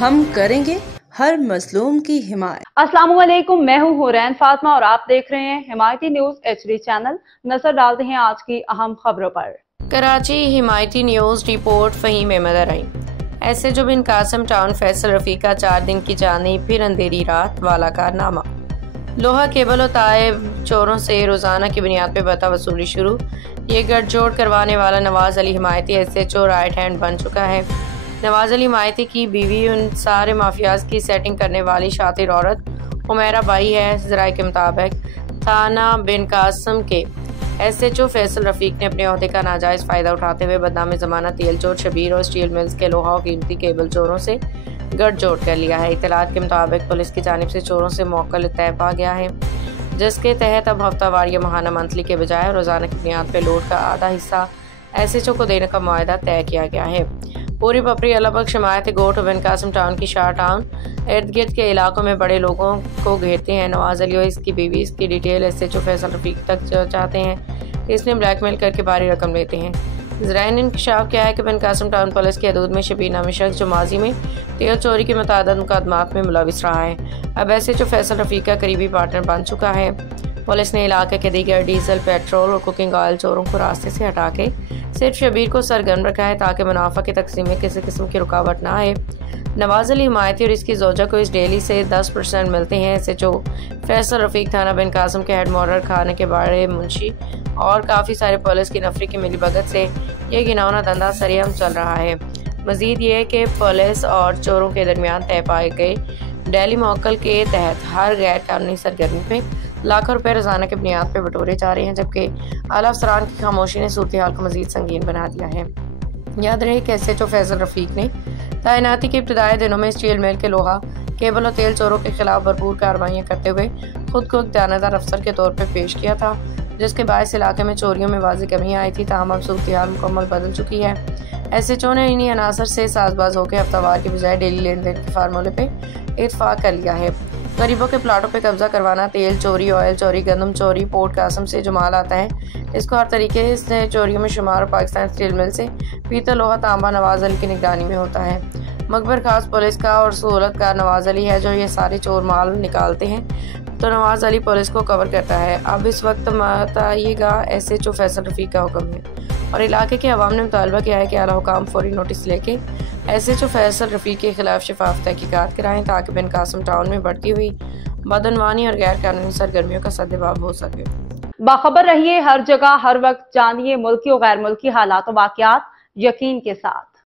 हम करेंगे हर मजलूम की हिमायत। अस्सलाम वालेकुम, मैं हूँ हुरैन फातिमा और आप देख रहे हैं हिमायती न्यूज HD चैनल। नजर डालते हैं आज की अहम खबरों पर। कराची हिमायती न्यूज रिपोर्ट फहीम अहमद रही। SHO बिन कासिम टाउन फैसल रफीका 4 दिन की जानी फिर अंधेरी रात वाला कारनामा। लोहा केबल और ताए चोरों से रोजाना की बुनियाद पर बता वसूली शुरू। ये गठजोड़ करवाने वाला Nawaz Ali Himayati SHO right hand बन चुका है। नवाज अली हिमायती की बीवी उन सारे माफियाज की सेटिंग करने वाली शातिर औरत उमेरा बाई है। जराये के मुताबिक थाना बिन कासिम के SHO फैसल रफीक ने अपने ओहदे का नाजायज फ़ायदा उठाते हुए बदनाम ज़माना तेल चोर शबीर और स्टील मिल्स के लोहा और कीमती केबल चोरों से गठजोड़ कर लिया है। इत्तलात के मुताबिक पुलिस की जानिब से चोरों से मौक़िल तय पा गया है, जिसके तहत अब हफ्तावार या माहाना मंथली के बजाय रोज़ाना की बुनियाद पर लोड का आधा हिस्सा SHO को देने का मुआहदा तय किया गया है। पूरी पपरी अलाबख्श हिमायत गोट बिन कासिम टाउन की शाह टाउन इर्द गिर्द के इलाकों में बड़े लोगों को घेरते हैं। नवाज अली और इसकी बीवी इसकी डिटेल SHO फैसल रफीक तक चाहते हैं। इसलिए ब्लैकमेल करके भारी रकम लेते हैं। ज़राए ने इंकशाफ किया है कि बिन कासिम टाउन पुलिस की हदूद में शबीर नामी शख्स जो माजी में तेल चोरी के मुतादिद मुकदमात में मुलविस रहा है, अब SHO फैसल रफीक का करीबी पार्टनर बन चुका है। पुलिस ने इलाके के दीगर डीजल, पेट्रोल और कुकिंग ऑयल चोरों को रास्ते से हटा के सिर्फ शबीर को सरगर्म रखा है ताकि मुनाफा की तकसीम में किसी किस्म की रुकावट ना आए। नवाज अली हिमायती और इसकी जोजा को इस डेली से 10% मिलते हैं। SHO फैसल रफीक थाना बिन कासिम के हेड मॉडल खाने के बड़े मुंशी और काफ़ी सारे पुलिस की नफरी की मिलीभगत से ये घिनौना धंधा सरेआम चल रहा है। मजीद ये कि पुलिस और चोरों के दरमियान तय पाए गए डेली मौक़िल के तहत हर गैर कानूनी सरगर्मी पे लाखों रुपए रोजाना की बुनियाद पर बटोरे जा रहे हैं, जबकि आला अफसरान की खामोशी ने सूरत हाल को मजीद संगीन बना दिया है। याद रहे कि SHO फैसल रफीक ने तैनाती के इब्तदाई दिनों में स्टील मिल के लोहा केबल और तेल चोरों के खिलाफ भरपूर कार्रवाइयाँ करते हुए खुद को एक दानेदार अफसर के तौर पर पेश किया था, जिसके बायस इलाके में चोरियों में वाज़ेह कमी आई थी। ताहम अब सूरत हाल मुकम्मल बदल चुकी है। SHO ने इन्हीं अनासर से साजबाज होकर हफ्तावार के बजाय डेली लेन देन के फार्मूले पर इतफाक कर लिया है। गरीबों के प्लाटों पे कब्जा करवाना, तेल चोरी, ऑयल चोरी, गंदम चोरी, पोर्ट कासिम से जो माल आता है इसको हर तरीके से चोरियों में शुमार पाकिस्तान स्टील मिल से पीतल, लोहा, तांबा नवाज अली की निगरानी में होता है। मकबर खास पुलिस का और सहूलतकार नवाज अली है जो ये सारे चोर माल निकालते हैं, तो नवाज अली पुलिस को कवर करता है। अब इस वक्त बताइएगा SHO फैसल रफीक का हुक्म है और इलाके के अवाम ने मुतालबा किया है कि आला हुकाम फौरी नोटिस लेके SHO फैसल रफीक के खिलाफ शफाफ तहकीकात कराएं ताकि बिन कासिम टाउन में बढ़ती हुई बदनवानी और गैर कानूनी सरगर्मियों का सद्जवाब हो सके। बाखबर रहिए हर जगह हर वक्त, जानिए मुल्की और गैर मुल्की हालात और वाकयात यकीन के साथ।